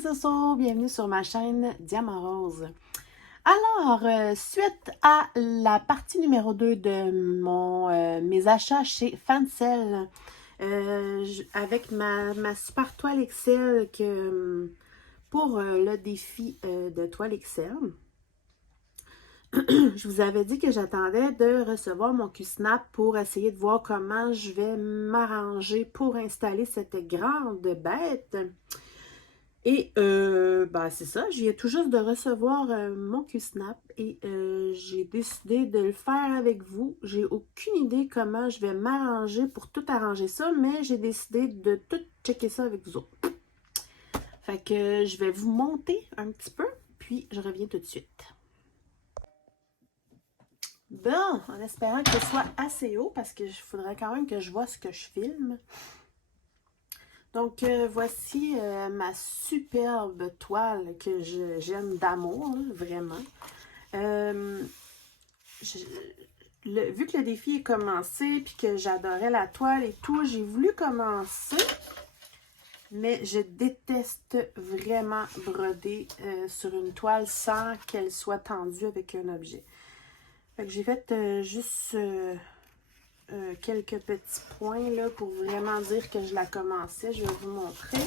c'est Soso, bienvenue sur ma chaîne Diamant Rose. Alors, suite à la partie numéro 2 de mes achats chez Fancel, avec ma super toile Excel pour le défi de toile Excel, je vous avais dit que j'attendais de recevoir mon Q-Snap pour essayer de voir comment je vais m'arranger pour installer cette grande bête. Et c'est ça, je viens tout juste de recevoir mon Q-Snap et j'ai décidé de le faire avec vous. J'ai aucune idée comment je vais m'arranger pour tout arranger ça, mais j'ai décidé de tout checker ça avec vous autres. Fait que je vais vous monter un petit peu, puis je reviens tout de suite. Bon, en espérant que ce soit assez haut, parce qu'il faudrait quand même que je vois ce que je filme. Donc, voici ma superbe toile que j'aime d'amour, vraiment. Vu que le défi est commencé, puis que j'adorais la toile et tout, j'ai voulu commencer, mais je déteste vraiment broder sur une toile sans qu'elle soit tendue avec un objet. Fait que j'ai fait juste quelques petits points là, pour vraiment dire que je la commençais. Je vais vous montrer.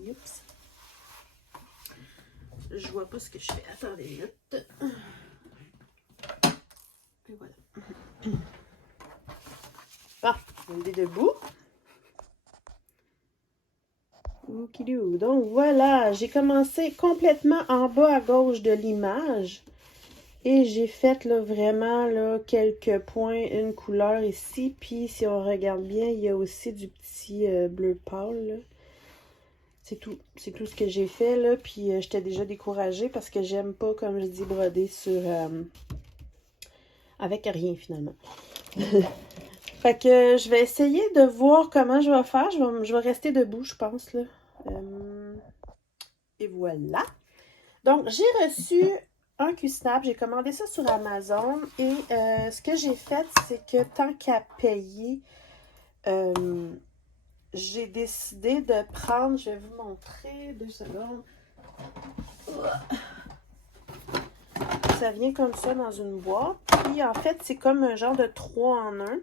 Oups. Je vois pas ce que je fais. Attendez une minute. Et voilà. Bon, on est debout. Oukidou. Donc voilà, j'ai commencé complètement en bas à gauche de l'image. Et j'ai fait là, vraiment là, quelques points, une couleur ici. Puis si on regarde bien, il y a aussi du petit bleu pâle. Là. C'est tout ce que j'ai fait. Là. Puis j'étais déjà découragée parce que j'aime pas, comme je dis, broder sur avec rien finalement. Fait que je vais essayer de voir comment je vais faire. Je vais rester debout, je pense. Là. Et voilà. Donc, j'ai reçu un Q-Snap. J'ai commandé ça sur Amazon. Et ce que j'ai fait, c'est que tant qu'à payer, j'ai décidé de prendre... Je vais vous montrer 2 secondes. Ça vient comme ça dans une boîte. Puis, en fait, c'est comme un genre de 3 en 1.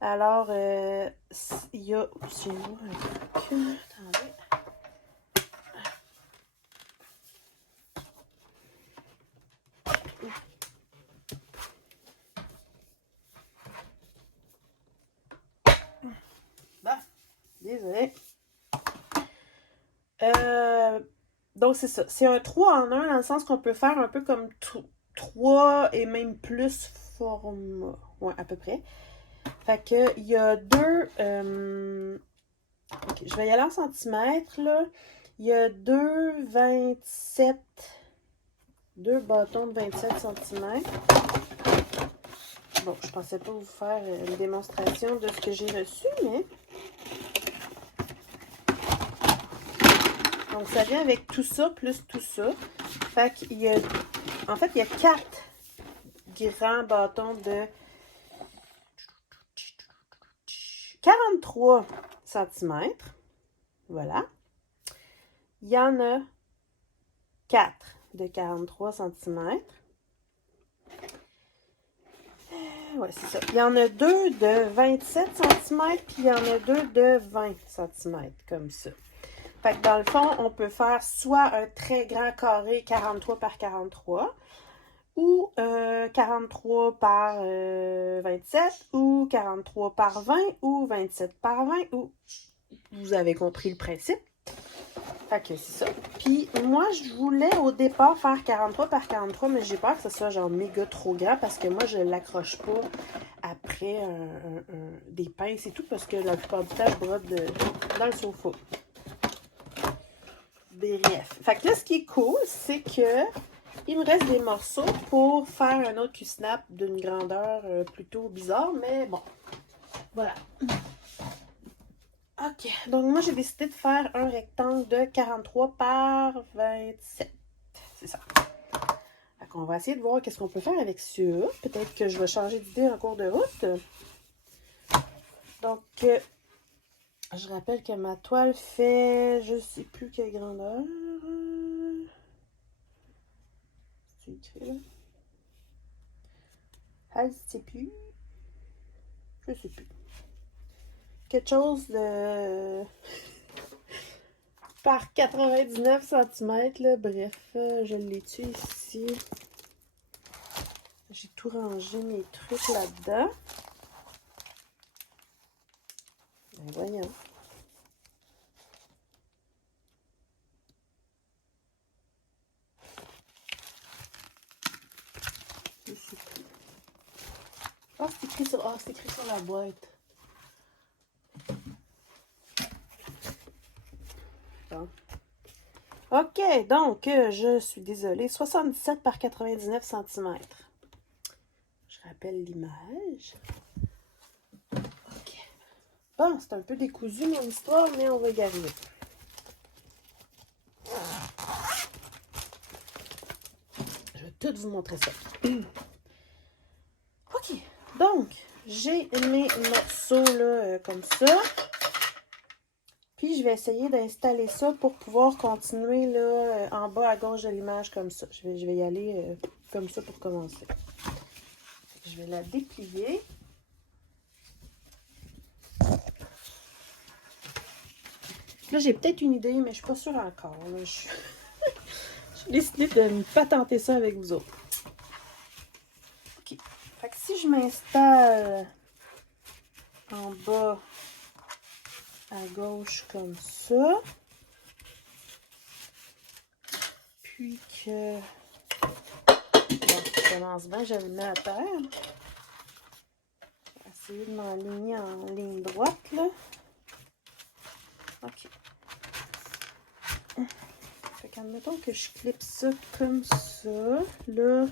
Alors, il y a... Attendez. Désolée. Donc, c'est ça. C'est un 3 en 1 dans le sens qu'on peut faire un peu comme 3 et même plus format. Ouais, à peu près. Fait que, il y a deux... okay, je vais y aller en centimètres, là. Il y a deux bâtons de 27 cm. Bon, je pensais pas vous faire une démonstration de ce que j'ai reçu, mais... Donc, ça vient avec tout ça, plus tout ça. Fait qu'il y a... En fait, il y a 4 grands bâtons de 43 cm. Voilà. Il y en a 4 de 43 cm. Ouais, c'est ça. Il y en a 2 de 27 cm, puis il y en a 2 de 20 cm, comme ça. Fait que dans le fond, on peut faire soit un très grand carré 43 par 43, ou 43 par 27, ou 43 par 20, ou 27 par 20, ou vous avez compris le principe. Fait que c'est ça. Puis moi, je voulais au départ faire 43 par 43, mais j'ai peur que ce soit genre méga trop grand parce que moi, je l'accroche pas après des pinces et tout parce que la plupart du temps, je brode dans le sofa. Bref. Fait que là, ce qui est cool, c'est que il me reste des morceaux pour faire un autre Q-Snap d'une grandeur plutôt bizarre, mais bon. Voilà. OK. Donc, moi, j'ai décidé de faire un rectangle de 43 par 27. C'est ça. Fait qu'on va essayer de voir qu'est-ce qu'on peut faire avec ça. Peut-être que je vais changer d'idée en cours de route. Donc, je rappelle que ma toile fait, je sais plus quelle grandeur. C'est écrit là? Je sais plus. Je sais plus. Quelque chose de... par 99 cm, là. Bref, je l'ai-tu ici. J'ai tout rangé mes trucs là-dedans. Ben voyons. Je sais plus. Ah, c'est écrit sur la boîte. Bon. OK, donc, je suis désolée. 77 par 99 cm. Je rappelle l'image. OK. Bon, c'est un peu décousu mon histoire, mais on va y arriver. Je vais tout vous montrer ça. OK, donc, j'ai mes morceaux là, comme ça. Puis, je vais essayer d'installer ça pour pouvoir continuer là, en bas à gauche de l'image comme ça. Je vais y aller comme ça pour commencer. Je vais la déplier. Là, j'ai peut-être une idée, mais je suis pas sûre encore. J'ai décidé de ne pas tenter ça avec vous autres. OK. Fait que si je m'installe en bas à gauche comme ça, puis que... Bon, ça commence bien, je le mets à terre. Je vais essayer de m'aligner en ligne droite, là. OK. Fait qu'admettons que je clippe ça comme ça. Là,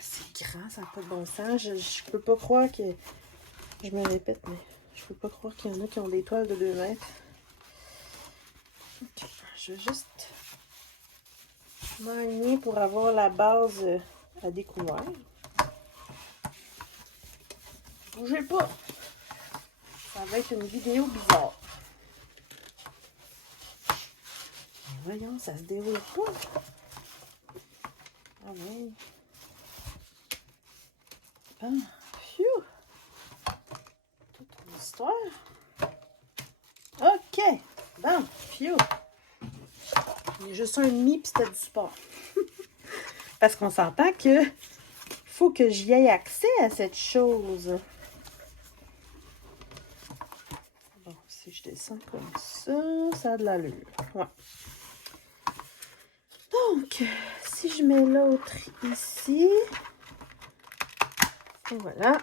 c'est grand, ça n'a pas de bon sens. Je peux pas croire que... Je me répète, mais je peux pas croire qu'il y en a qui ont des toiles de 2 mètres. OK. Je vais juste m'aligner pour avoir la base à découvert. Bougez pas! Ça va être une vidéo bizarre. Mais voyons, ça se déroule pas. Ah oui. Ah, phew! Toute une histoire. OK. Bon, phew. Il y a juste un demi puis c'était du sport. Parce qu'on s'entend que faut que j'y aie accès à cette chose. Bon, si je descends comme ça a de l'allure. Ouais. Donc, si je mets l'autre ici, voilà.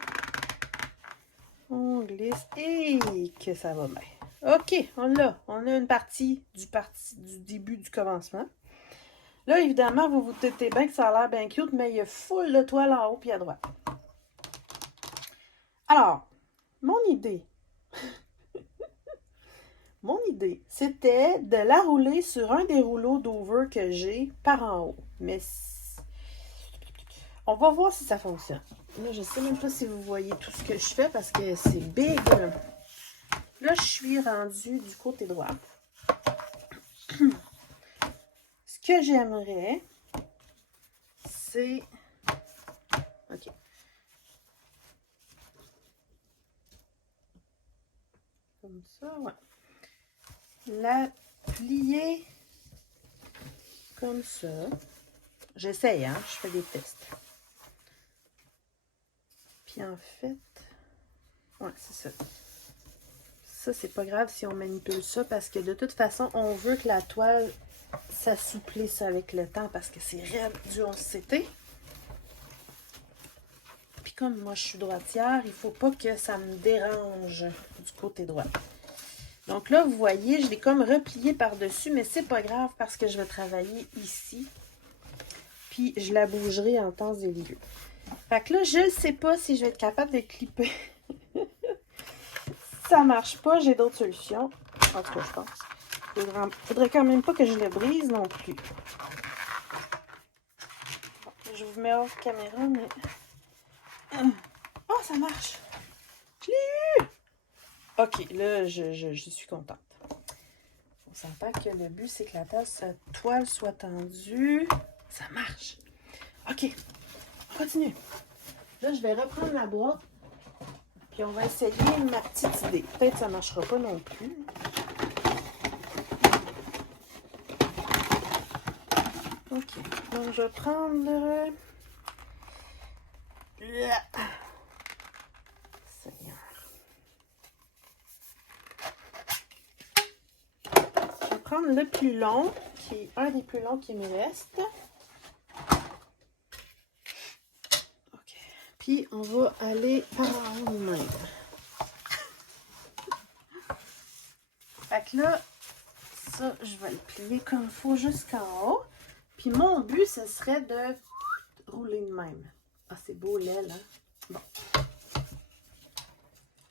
On glisse et que ça va bien. OK, on l'a. On a une partie du début du commencement. Là, évidemment, vous vous doutez bien que ça a l'air bien cute, mais il y a full de toile en haut et à droite. Alors, mon idée, c'était de la rouler sur un des rouleaux d'over que j'ai par en haut. Mais on va voir si ça fonctionne. Là, je ne sais même pas si vous voyez tout ce que je fais parce que c'est big. Là, je suis rendue du côté droit. Ce que j'aimerais, c'est... OK. Comme ça, ouais. La plier comme ça. J'essaye, hein? Je fais des tests. Puis en fait, ouais, c'est ça. Ça, c'est pas grave si on manipule ça parce que de toute façon, on veut que la toile s'assouplisse avec le temps parce que c'est raide du 11CT. Puis comme moi, je suis droitière, il faut pas que ça me dérange du côté droit. Donc là, vous voyez, je l'ai comme replié par-dessus, mais c'est pas grave parce que je vais travailler ici. Puis je la bougerai en temps et lieu. Fait que là, je ne sais pas si je vais être capable de clipper. Si ça marche pas, j'ai d'autres solutions. En tout cas, je pense. Faudrait quand même pas que je le brise non plus. Bon, je vous mets hors caméra, mais... Oh, ça marche! Je l'ai eu! OK, là, je suis contente. On s'entend que le but, c'est que la toile soit tendue. Ça marche. OK, on continue. Là, je vais reprendre la boîte. Puis on va essayer ma petite idée. Peut-être que ça ne marchera pas non plus. OK. Donc, je vais prendre... Seigneur. Je vais prendre le plus long, qui est un des plus longs qui me reste. OK. Puis, on va aller par en haut nous-mêmes. Fait que là, ça, je vais le plier comme il faut jusqu'en haut. Puis mon but, ce serait de rouler de même. Ah, c'est beau l'aile, hein? Bon.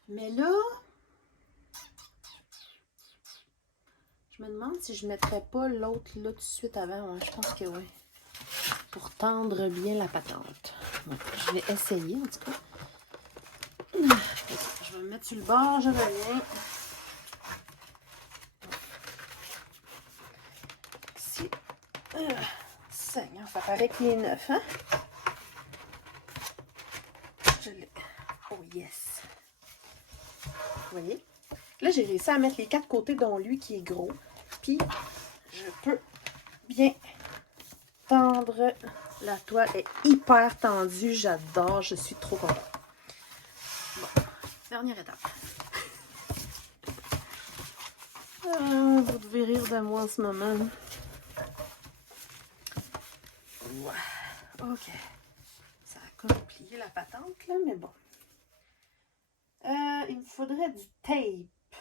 Mais là, je me demande si je ne mettrais pas l'autre là tout de suite avant. Ouais, je pense que oui. Pour tendre bien la patente. Bon, je vais essayer, en tout cas. Je vais me mettre sur le bord, je reviens. Ici. Seigneur, ça paraît qu'il est neuf, hein? Je l'ai. Oh yes! Vous voyez? Là, j'ai réussi à mettre les 4 côtés, dont lui qui est gros. Puis, je peux bien tendre. La toile est hyper tendue. J'adore. Je suis trop contente. Bon, dernière étape. Vous devez rire de moi en ce moment. Ouais. OK. Ça a comme plié la patente, là, mais bon. Il me faudrait du tape.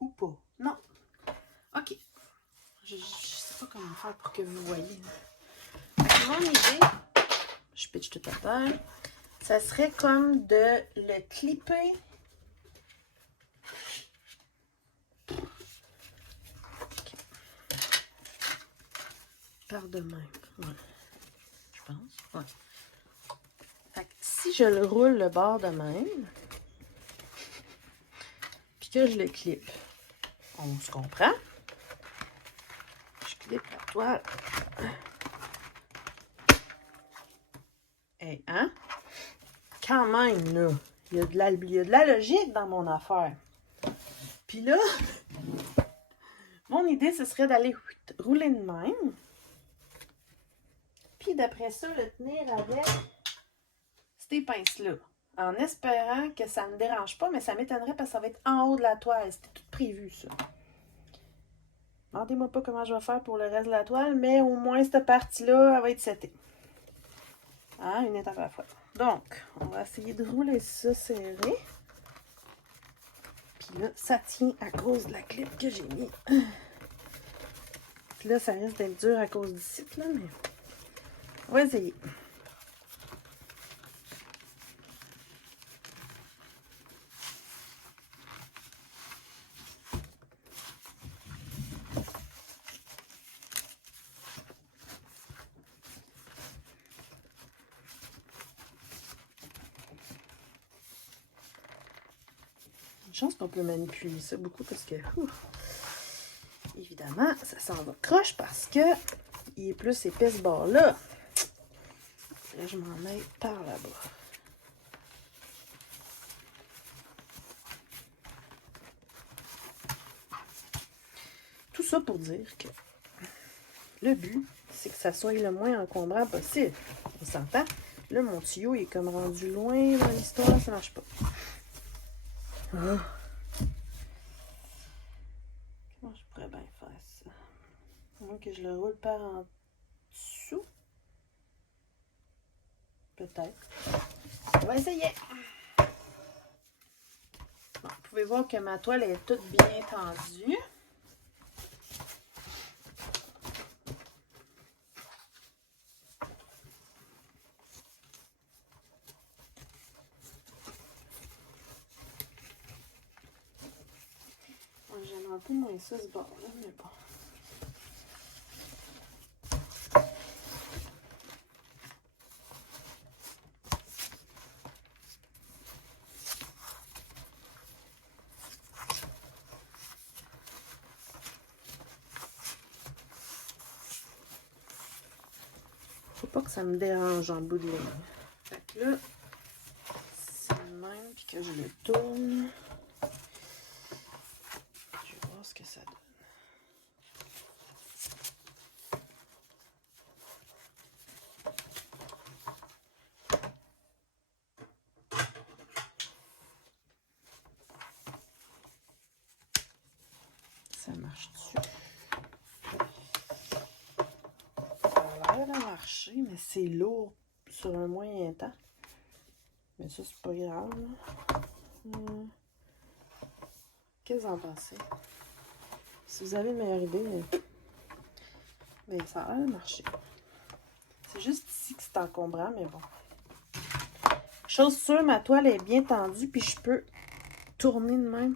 Ou pas? Non. OK. Je sais pas comment faire pour que vous voyez. Mon idée, je pitche tout à terre, ça serait comme de le clipper. Okay. Par de même. Ouais. Je pense. Ouais. Fait que si je le roule le bord de même, puis que je le clip, on se comprend. Je clip la toile. Hey, hein? Quand même, là, il y a de la logique dans mon affaire. Puis là, mon idée, ce serait d'aller rouler de même. Puis d'après ça, le tenir avec ces pinces-là. En espérant que ça ne me dérange pas, mais ça m'étonnerait parce que ça va être en haut de la toile. C'était tout prévu, ça. Demandez-moi pas comment je vais faire pour le reste de la toile, mais au moins cette partie-là, elle va être setée. Hein, une étape à la fois. Donc, on va essayer de rouler ça serré. Puis là, ça tient à cause de la clip que j'ai mis. Puis là, ça risque d'être dur à cause du site, là, mais on va essayer. Une chance qu'on peut manipuler ça beaucoup parce que, évidemment, ça s'en va croche parce que il est plus épais ce bord-là. Là, je m'en mets par là-bas. Tout ça pour dire que le but, c'est que ça soit le moins encombrant possible. On s'entend? Là, mon tuyau est comme rendu loin dans l'histoire, ça marche pas. Ah. Comment je pourrais bien faire ça? À moins que je le roule par en dessous. Peut-être. On va essayer. Bon, vous pouvez voir que ma toile est toute bien tendue. J'aime un peu moins ça, ce bord-là, mais bon. pas que ça me dérange en bout de ligne. Fait que là, c'est le même, puis que je le tourne. Je vais voir ce que ça donne. Ça marche dessus. Ça a l'air de marcher, mais c'est lourd sur un moyen temps. Mais ça, c'est pas grave. Qu'est-ce que vous en pensez? Si vous avez une meilleure idée, mais ça a l'air de marcher. C'est juste ici que c'est encombrant, mais bon. Chose sûre, ma toile est bien tendue, puis je peux tourner de même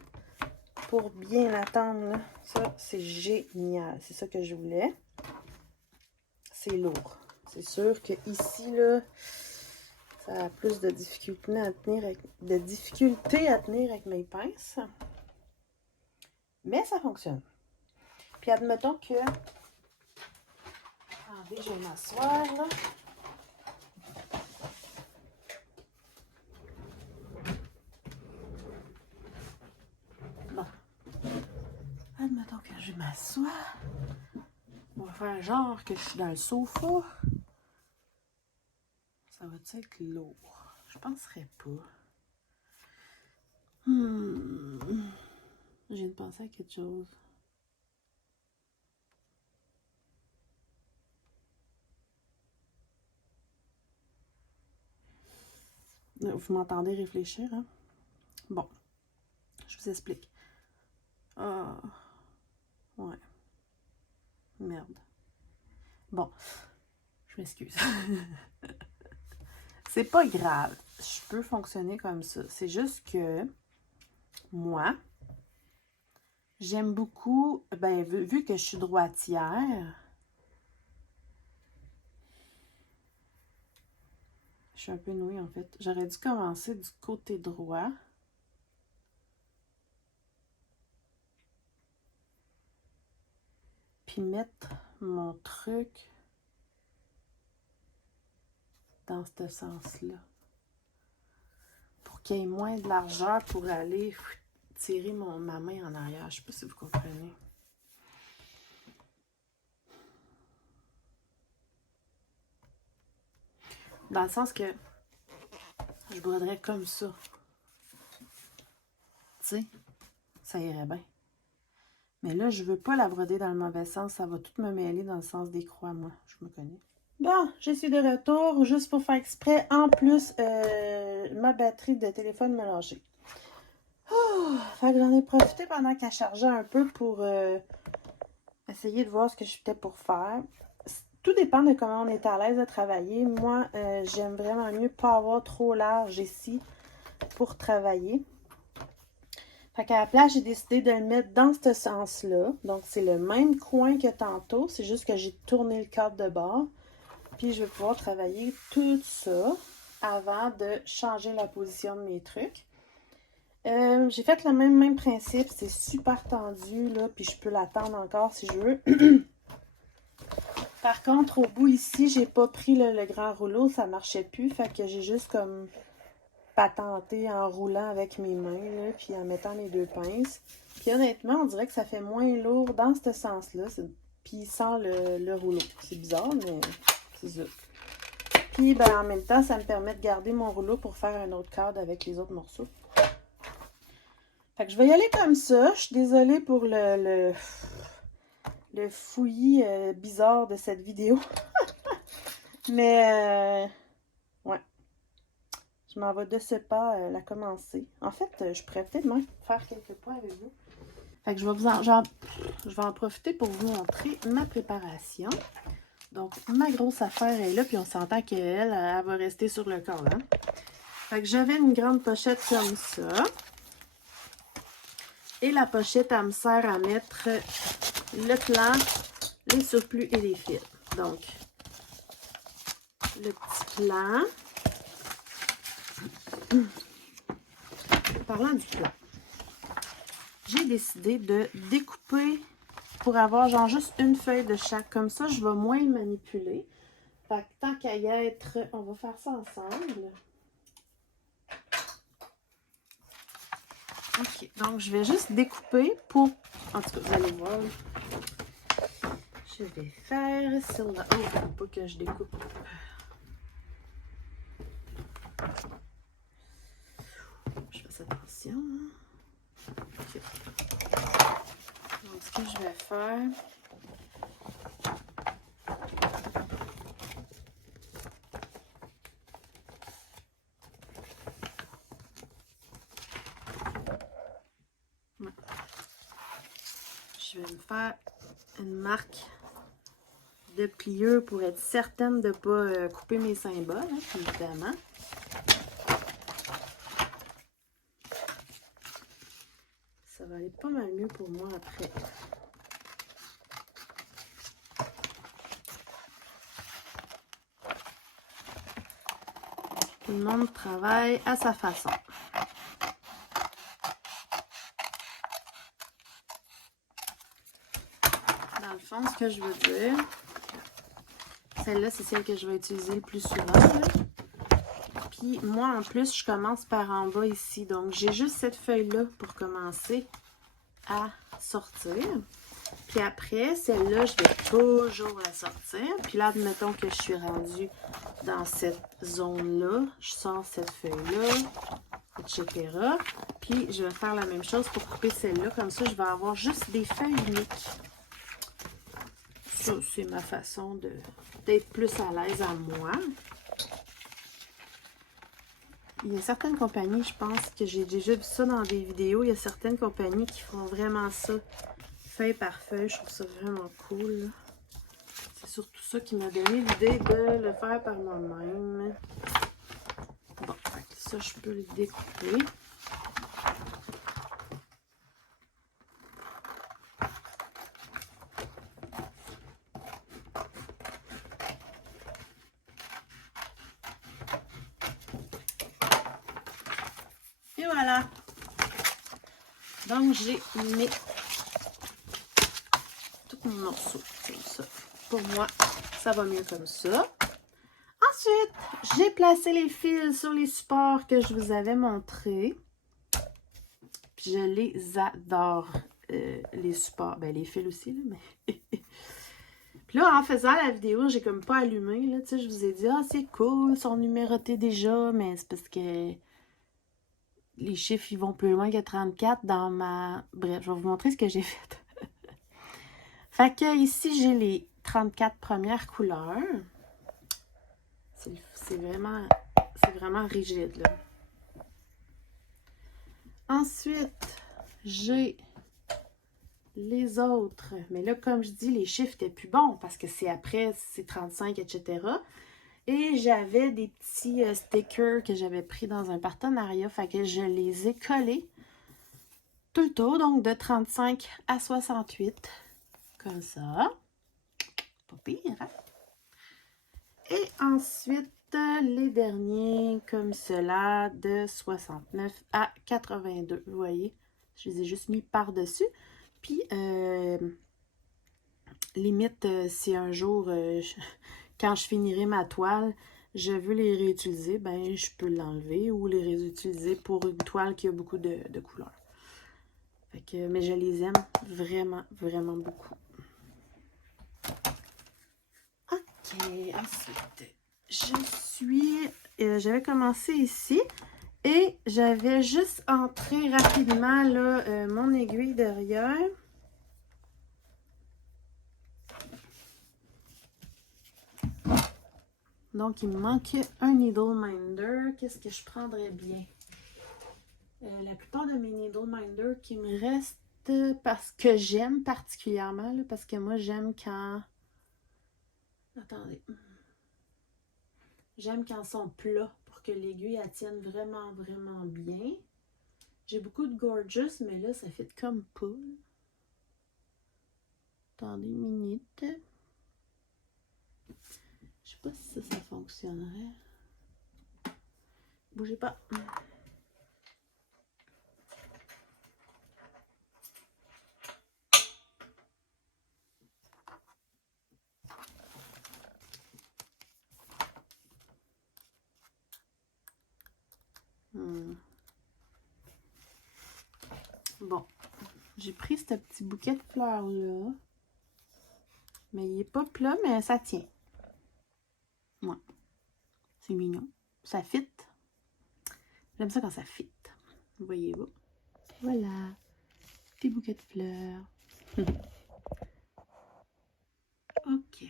pour bien l'attendre, là. Ça, c'est génial. C'est ça que je voulais. C'est lourd. C'est sûr que ici, là, ça a plus de difficultés à tenir avec mes pinces. Mais ça fonctionne. Puis admettons que... Attendez, je vais m'asseoir, là. Bon. Admettons que je m'assois. On va faire genre que je suis dans le sofa. Ça va-tu être lourd? Je penserais pas. Je viens de penser à quelque chose. Vous m'entendez réfléchir, hein? Bon. Je vous explique. Ah. Ouais. Merde. Bon. Je m'excuse. C'est pas grave. Je peux fonctionner comme ça. C'est juste que moi, j'aime beaucoup, ben, vu que je suis droitière, je suis un peu nouée en fait. J'aurais dû commencer du côté droit. Puis mettre mon truc dans ce sens-là. Pour qu'il y ait moins de largeur pour aller tirer ma main en arrière. Je sais pas si vous comprenez. Dans le sens que je broderais comme ça. Tu sais, ça irait bien. Mais là, je veux pas la broder dans le mauvais sens. Ça va tout me mêler dans le sens des croix, moi. Je me connais. Bon, je suis de retour, juste pour faire exprès. En plus, ma batterie de téléphone m'a lâché. Fait que j'en ai profité pendant qu'elle chargeait un peu pour essayer de voir ce que je j'étais pour faire. Tout dépend de comment on est à l'aise de travailler. Moi, j'aime vraiment mieux pas avoir trop large ici pour travailler. Fait qu'à la place, j'ai décidé de le mettre dans ce sens-là. Donc, c'est le même coin que tantôt. C'est juste que j'ai tourné le cadre de bord. Puis, je vais pouvoir travailler tout ça avant de changer la position de mes trucs. J'ai fait le même principe. C'est super tendu, là. Puis, je peux l'attendre encore si je veux. Par contre, au bout ici, j'ai pas pris le grand rouleau. Ça marchait plus. Fait que j'ai juste comme patenté en roulant avec mes mains, là, puis en mettant les deux pinces. Puis honnêtement, on dirait que ça fait moins lourd dans ce sens-là. Puis sans le rouleau. C'est bizarre, mais c'est ça. Puis ben, en même temps, ça me permet de garder mon rouleau pour faire un autre cadre avec les autres morceaux. Fait que je vais y aller comme ça. Je suis désolée pour le fouillis bizarre de cette vidéo. Mais ouais. Je m'en vais de ce pas la commencer. En fait, je pourrais peut-être même faire quelques points avec vous. Fait que je vais en profiter pour vous montrer ma préparation. Donc, ma grosse affaire est là, puis on s'entend qu'elle va rester sur le corps. Hein? Fait que j'avais une grande pochette comme ça. Et la pochette, elle me sert à mettre le plan, les surplus et les fils. Donc, le petit plan. Parlant du plan, j'ai décidé de découper pour avoir genre juste une feuille de chaque. Comme ça, je vais moins le manipuler. Fait que tant qu'à y être, on va faire ça ensemble. Ok, donc je vais juste découper pour... En tout cas, vous allez voir. Je vais faire sur la... Oh, faut pas que je découpe. Je fais attention. Ok. Donc, ce que je vais faire... Je vais me faire une marque de pliure pour être certaine de ne pas couper mes symboles, hein, évidemment. Ça va aller pas mal mieux pour moi après. Tout le monde travaille à sa façon. Dans le fond, ce que je veux dire, celle-là, c'est celle que je vais utiliser le plus souvent. Là. Puis moi, en plus, je commence par en bas ici. Donc, j'ai juste cette feuille-là pour commencer à sortir. Puis après, celle-là, je vais toujours la sortir. Puis là, admettons que je suis rendue dans cette zone-là. Je sors cette feuille-là, etc. Puis, je vais faire la même chose pour couper celle-là. Comme ça, je vais avoir juste des feuilles uniques. Ça, c'est ma façon d'être plus à l'aise à moi. Il y a certaines compagnies, je pense que j'ai déjà vu ça dans des vidéos. Il y a certaines compagnies qui font vraiment ça, feuille par feuille. Je trouve ça vraiment cool. C'est surtout ça qui m'a donné l'idée de le faire par moi-même. Bon, ça, je peux le découper. Et voilà. Donc, j'ai mis tout mon morceau comme ça. Pour moi, ça va mieux comme ça. Ensuite, j'ai placé les fils sur les supports que je vous avais montrés. Puis je les adore, les supports. Ben, les fils aussi, là, mais... Puis là, en faisant la vidéo, j'ai comme pas allumé, là, tu sais, je vous ai dit, ah, c'est cool, ils sont numérotés déjà, mais c'est parce que les chiffres, ils vont plus loin que 34 dans ma... Bref, je vais vous montrer ce que j'ai fait. Fait que ici, j'ai les 34 premières couleurs. C'est vraiment rigide, là. Ensuite, j'ai les autres. Mais là, comme je dis, les chiffres étaient plus bons parce que c'est après, c'est 35, etc. Et j'avais des petits stickers que j'avais pris dans un partenariat. Fait que je les ai collés tout le tour, donc de 35 à 68. Comme ça. Pas pire, hein? Et ensuite, les derniers, comme cela, de 69 à 82. Vous voyez, je les ai juste mis par-dessus. Puis, limite, si un jour, quand je finirai ma toile, je veux les réutiliser, ben je peux l'enlever ou les réutiliser pour une toile qui a beaucoup de couleurs. Fait que, mais je les aime vraiment, vraiment beaucoup. Ok, ensuite, j'avais commencé ici et j'avais juste entré rapidement là, mon aiguille derrière. Donc, il me manquait un Needle Minder. Qu'est-ce que je prendrais bien? La plupart de mes Needle Minder qui me restent, parce que j'aime particulièrement, là, parce que moi, j'aime quand... Attendez. J'aime quand ils sont plats pour que l'aiguille tienne vraiment, vraiment bien. J'ai beaucoup de Gorgeous, mais là, ça fait comme pas. Attendez une minute. Je sais pas si ça fonctionnerait. Bougez pas. Bon, j'ai pris ce petit bouquet de fleurs-là. Mais il n'est pas plat, mais ça tient. Ouais. C'est mignon. Ça fit. J'aime ça quand ça fit. Voyez-vous? Voilà. Petit bouquet de fleurs. OK.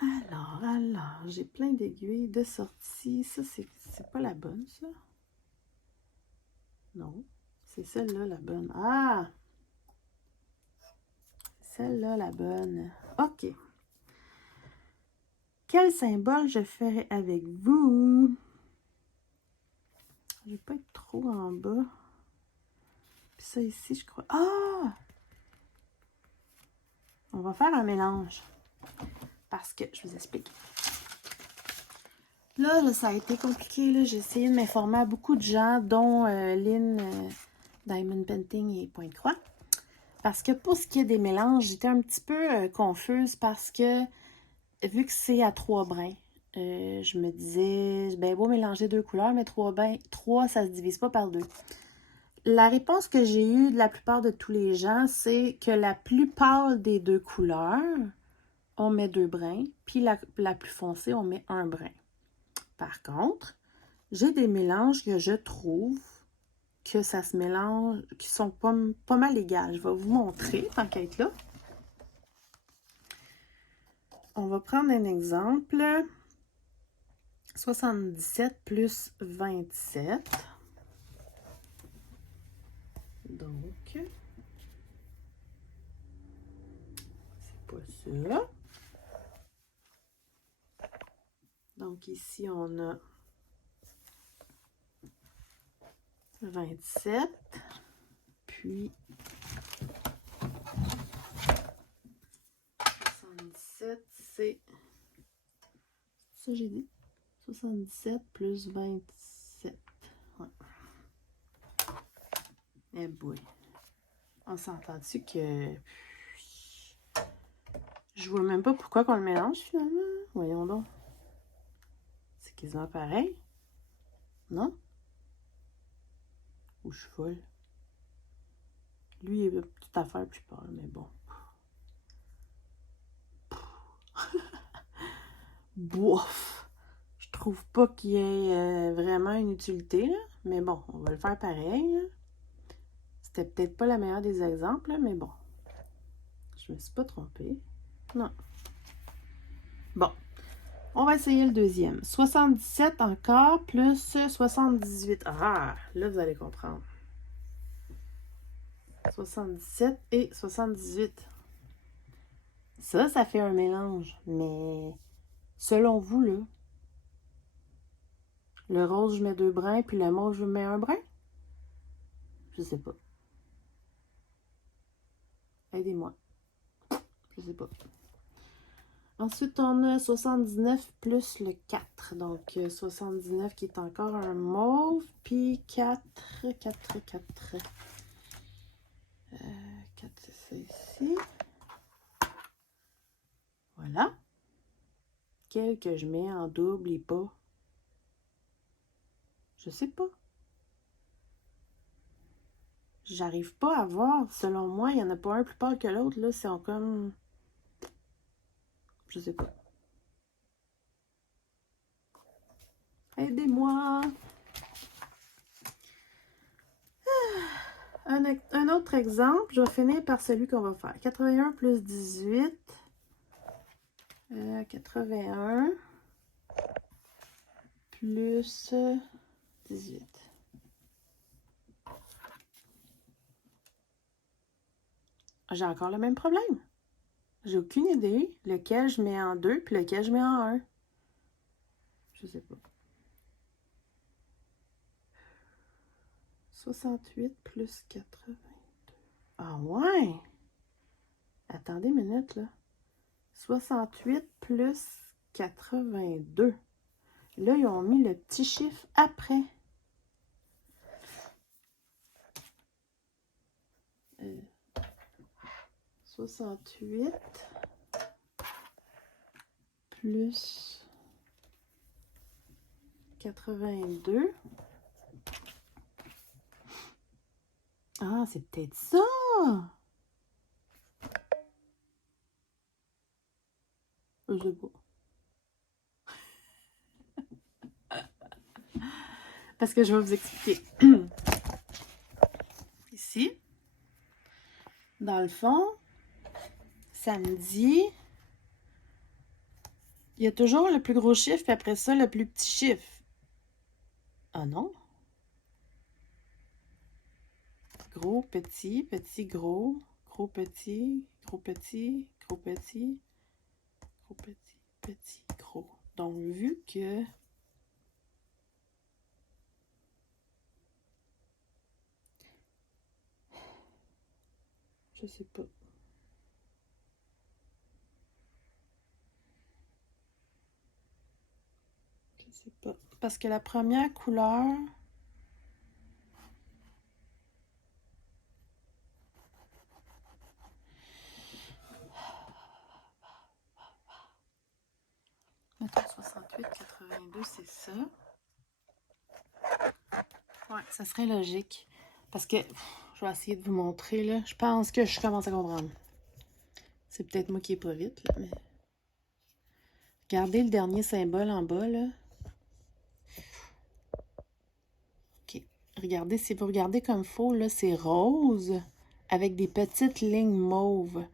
Alors, j'ai plein d'aiguilles de sortie. Ça, c'est pas la bonne, ça? Non. C'est celle-là, la bonne. Ah! Celle-là, la bonne. OK. Quel symbole je ferai avec vous? Je vais pas être trop en bas. Puis ça ici, je crois. Ah! On va faire un mélange. Parce que, je vous explique. Là, ça a été compliqué. J'ai essayé de m'informer à beaucoup de gens, dont Lynn Diamond Painting et Pointe-Croix. Parce que pour ce qui est des mélanges, j'étais un petit peu confuse parce que, vu que c'est à 3 brins, je me disais, ben beau mélanger 2 couleurs, mais 3, ça se divise pas par 2. La réponse que j'ai eue de la plupart de tous les gens, c'est que la plus pâle des 2 couleurs, on met 2 brins, puis la plus foncée, on met 1 brin. Par contre, j'ai des mélanges que je trouve que ça se mélange, qui sont pas mal égales. Je vais vous montrer, tant qu'à être là. On va prendre un exemple. 77 plus 27. Donc, c'est pas ça. Donc, ici, on a 27, puis 77, c'est ça j'ai dit? 77 plus 27. Ouais. Eh boy. On s'entend dessus que je vois même pas pourquoi qu'on le mélange finalement. Voyons donc. C'est quasiment pareil. Non? Ou je suis folle? Lui, il a une petite affaire plus pâle, mais bon. Bouf! Je trouve pas qu'il y ait vraiment une utilité, là. Mais bon, on va le faire pareil, là. C'était peut-être pas la meilleure des exemples, là, mais bon. Je me suis pas trompée. Non. Bon. On va essayer le deuxième. 77 encore plus 78. Ah! Là, vous allez comprendre. 77 et 78. Ça fait un mélange. Mais selon vous, là, le rose, je mets 2 brins, puis le mauve, je mets 1 brin? Je sais pas. Aidez-moi. Je sais pas. Ensuite, on a 79 plus le 4. Donc, 79 qui est encore un mauve, puis 4, 4, 4. 4, c'est ça ici. Voilà. Quel que je mets en double et pas? Je sais pas. J'arrive pas à voir. Selon moi, il n'y en a pas un plus pâle que l'autre. Là, c'est comme... Je sais pas. Aidez-moi! Un autre exemple, je vais finir par celui qu'on va faire. 81 plus 18. 81 plus 18. J'ai encore le même problème. J'ai aucune idée lequel je mets en 2 puis lequel je mets en 1. Je sais pas. 68 plus 82. Ah ouais! Attendez une minute, là. 68 plus 82. Là, ils ont mis le petit chiffre après. 68 plus 82. Ah, c'est peut-être ça! Je sais pas. Parce que je vais vous expliquer. Ici, dans le fond, ça me dit... Il y a toujours le plus gros chiffre, puis après ça, le plus petit chiffre. Ah non? Gros, petit, petit, gros, gros, petit, gros, petit, gros, petit, gros, petit, petit, gros. Donc, vu que... Je sais pas. Je sais pas. Parce que la première couleur... Mettons 68, 82, c'est ça. Ouais, ça serait logique. Parce que, je vais essayer de vous montrer, là. Je pense que je commence à comprendre. C'est peut-être moi qui est pas vite, là, mais... Regardez le dernier symbole en bas, là. OK. Regardez, si vous regardez comme faux, là, c'est rose avec des petites lignes mauves.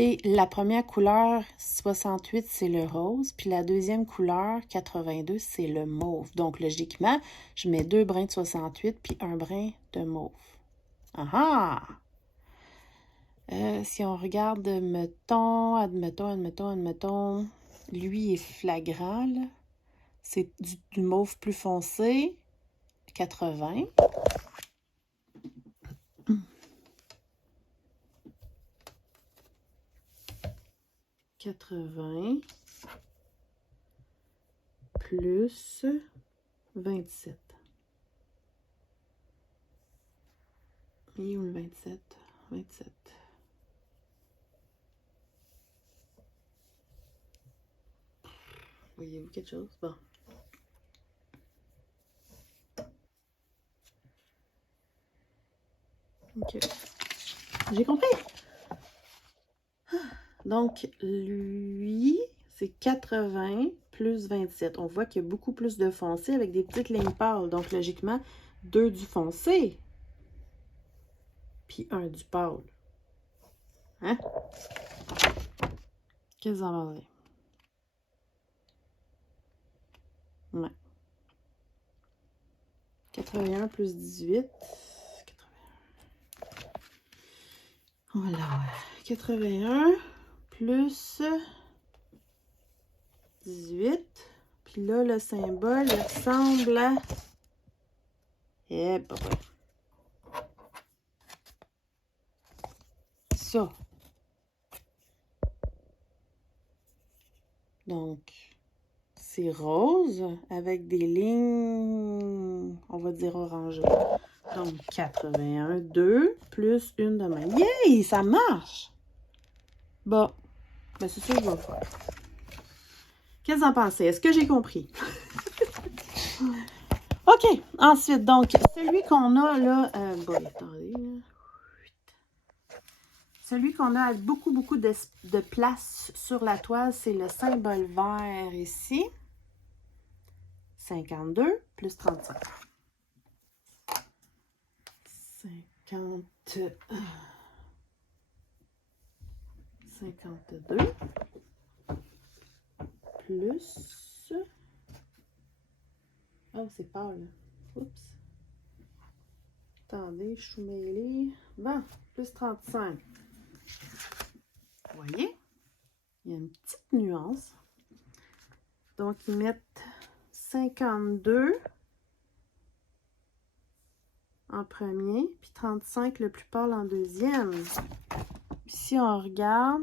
Et la première couleur, 68, c'est le rose. Puis la deuxième couleur, 82, c'est le mauve. Donc, logiquement, je mets 2 brins de 68 puis un brin de mauve. Ah ah! Si on regarde, admettons, lui est flagrant, là. C'est du mauve plus foncé, 80. 80 plus 27. Et où le 27? 27. Voyez-vous quelque chose? Bon. OK. J'ai compris. Donc, lui, c'est 80 plus 27. On voit qu'il y a beaucoup plus de foncé avec des petites lignes pâles. Donc, logiquement, 2 du foncé. Puis 1 du pâle. Hein? Qu'est-ce que vous en pensez? Ouais. 81 plus 18. 81. Voilà. 81 plus 18. Puis là, le symbole il ressemble à... Eh, ben, ça. Donc, c'est rose avec des lignes, on va dire orangées. Donc, 81, 2 plus une de même. Yay! Ça marche! Bon, ben c'est ça que je vais faire. Qu'est-ce que vous en pensez? Est-ce que j'ai compris? OK. Ensuite, donc, celui qu'on a là... bon, attendez, là. Celui qu'on a avec beaucoup de place sur la toile, c'est le symbole vert ici. 52 plus 35. 52 plus... Oh, c'est pâle. Oups. Attendez, je suis mêlée. Bon, plus 35. Vous voyez? Il y a une petite nuance. Donc, ils mettent 52 en premier, puis 35 le plus pâle en deuxième. Puis si on regarde...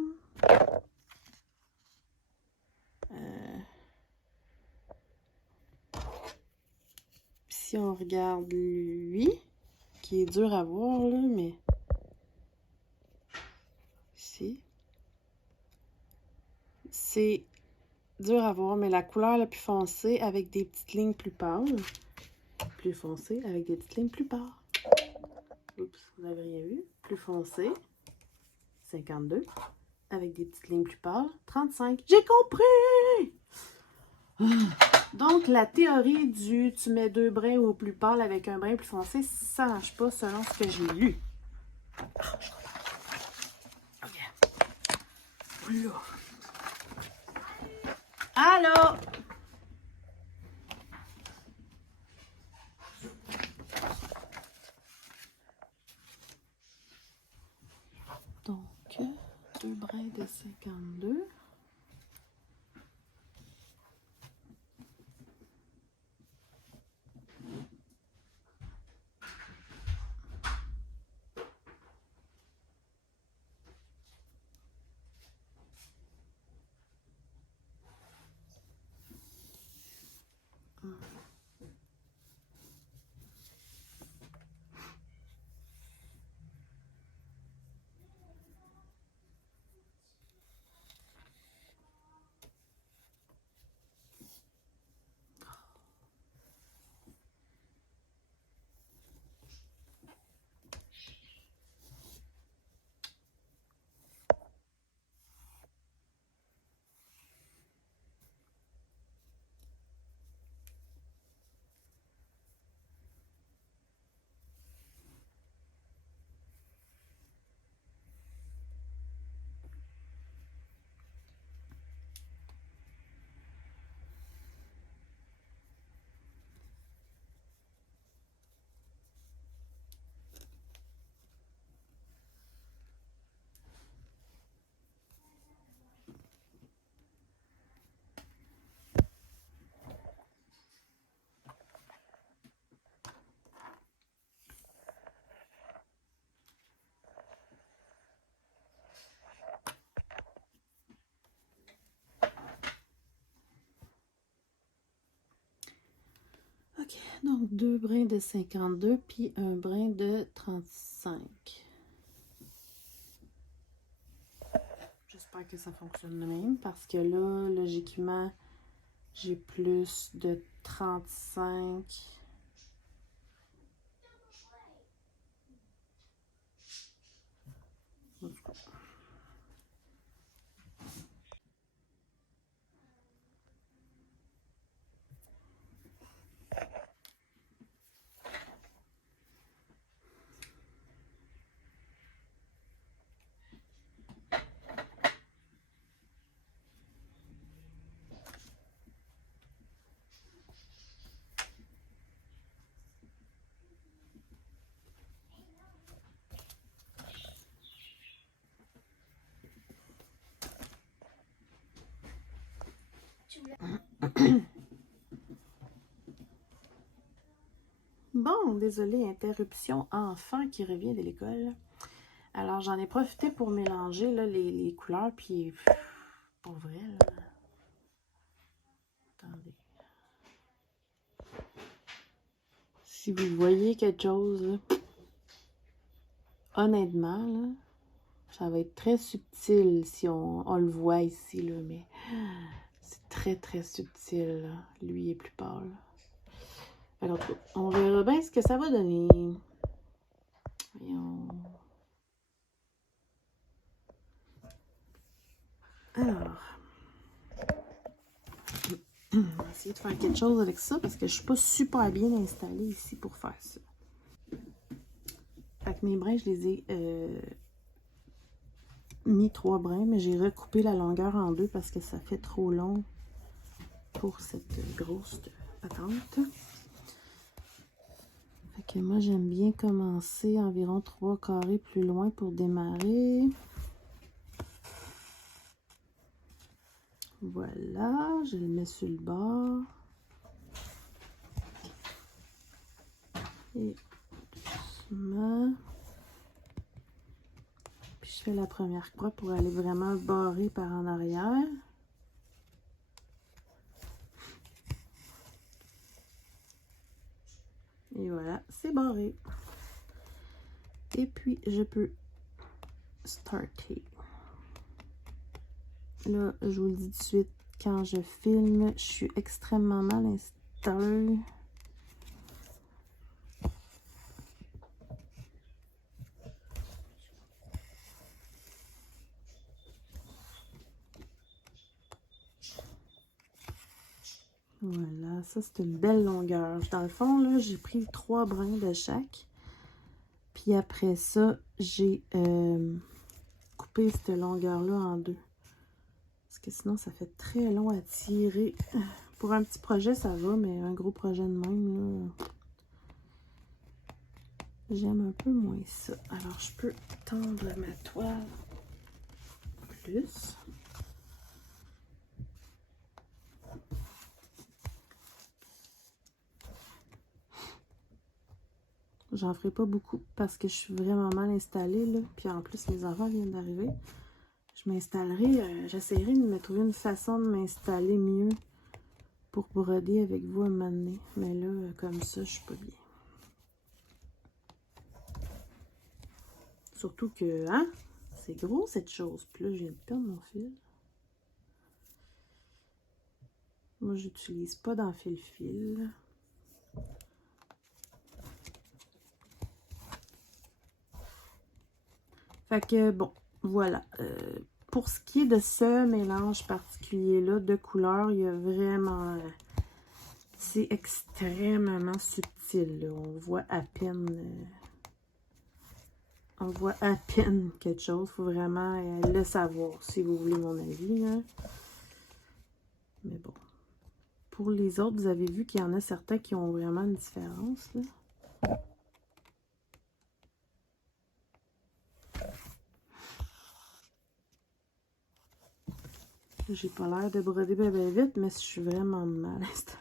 si on regarde lui, qui est dur à voir, là, mais... Ici. C'est dur à voir, mais la couleur la plus foncée avec des petites lignes plus pâles. Plus foncée avec des petites lignes plus pâles. Oups, vous n'avez rien vu. Plus foncé, 52. Avec des petites lignes plus pâles, 35. J'ai compris! Donc, la théorie du tu mets 2 brins au plus pâle avec un brin plus foncé, ça ne marche pas selon ce que j'ai lu. OK. Là. Allô? Donc, 2 brins de 52. OK, donc 2 brins de 52 puis un brin de 35. J'espère que ça fonctionne de même parce que là, logiquement, j'ai plus de 35. Bon, désolé, interruption, enfant qui revient de l'école. Alors, j'en ai profité pour mélanger là, les couleurs, puis pour vrai, là. Attendez. Si vous voyez quelque chose, là, honnêtement, là, ça va être très subtil si on le voit ici, là, mais c'est très, très subtil, là. Lui est plus pâle. Alors, on verra bien ce que ça va donner. Voyons. Alors, on va essayer de faire quelque chose avec ça parce que je ne suis pas super bien installée ici pour faire ça. Fait que mes brins, je les ai mis 3 brins, mais j'ai recoupé la longueur en 2 parce que ça fait trop long pour cette grosse patente. Fait que moi, j'aime bien commencer environ 3 carrés plus loin pour démarrer. Voilà, je le mets sur le bord. Et doucement. Puis je fais la première croix pour aller vraiment barrer par en arrière. Et voilà, c'est barré. Et puis, je peux starter. Là, je vous le dis tout de suite, quand je filme, je suis extrêmement mal installée. Voilà, ça c'est une belle longueur. Dans le fond, là, j'ai pris 3 brins de chaque. Puis après ça, j'ai coupé cette longueur-là en 2. Parce que sinon, ça fait très long à tirer. Pour un petit projet, ça va, mais un gros projet de même, là, j'aime un peu moins ça. Alors, je peux tendre ma toile plus. J'en ferai pas beaucoup parce que je suis vraiment mal installée, là. Puis en plus, mes enfants viennent d'arriver. Je m'installerai, j'essaierai de me trouver une façon de m'installer mieux pour broder avec vous un moment donné. Mais là, comme ça, je suis pas bien. Surtout que, hein, c'est gros cette chose. Puis là, je viens de perdre mon fil. Moi, j'utilise pas d'enfile-fil. Fait que, bon, voilà. Pour ce qui est de ce mélange particulier-là de couleurs, il y a vraiment... c'est extrêmement subtil, là. On voit à peine... on voit à peine quelque chose. Il faut vraiment le savoir, si vous voulez mon avis, là. Mais bon. Pour les autres, vous avez vu qu'il y en a certains qui ont vraiment une différence, là. J'ai pas l'air de broder bien vite, mais je suis vraiment mal installée.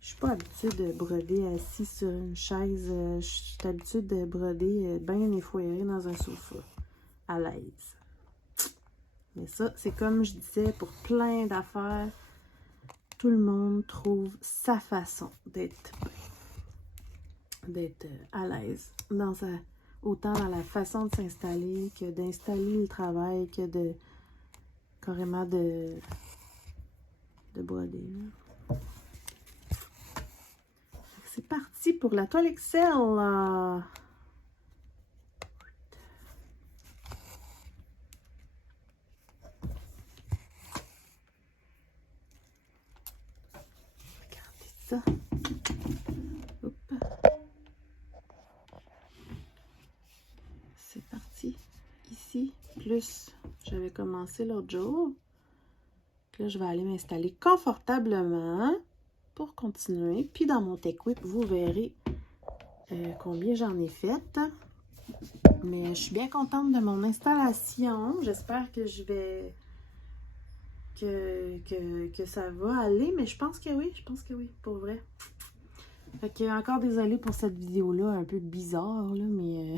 Je suis pas habituée de broder assis sur une chaise. Je suis habituée de broder bien effoirée dans un sofa. À l'aise. Mais ça, c'est comme je disais, pour plein d'affaires, tout le monde trouve sa façon d'être à l'aise dans sa... autant dans la façon de s'installer que d'installer le travail, que de carrément de broder. C'est parti pour la toile Excel. Regardez ça. C'est parti. Ici, plus j'avais commencé l'autre jour. Là, je vais aller m'installer confortablement pour continuer. Puis dans mon TechWhip, vous verrez combien j'en ai fait. Mais je suis bien contente de mon installation. J'espère que je vais... que ça va aller. Mais je pense que oui, pour vrai. Fait que encore désolée pour cette vidéo-là, un peu bizarre, là, mais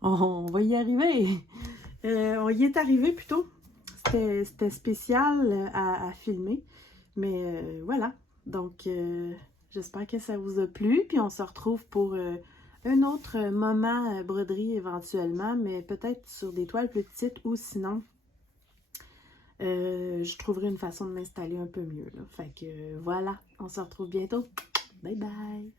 on va y arriver. On y est arrivé plutôt. C'était spécial à filmer. Mais voilà. Donc, j'espère que ça vous a plu. Puis on se retrouve pour un autre moment broderie éventuellement. Mais peut-être sur des toiles plus petites ou sinon, je trouverai une façon de m'installer un peu mieux, là. Fait que voilà. On se retrouve bientôt. Bye bye!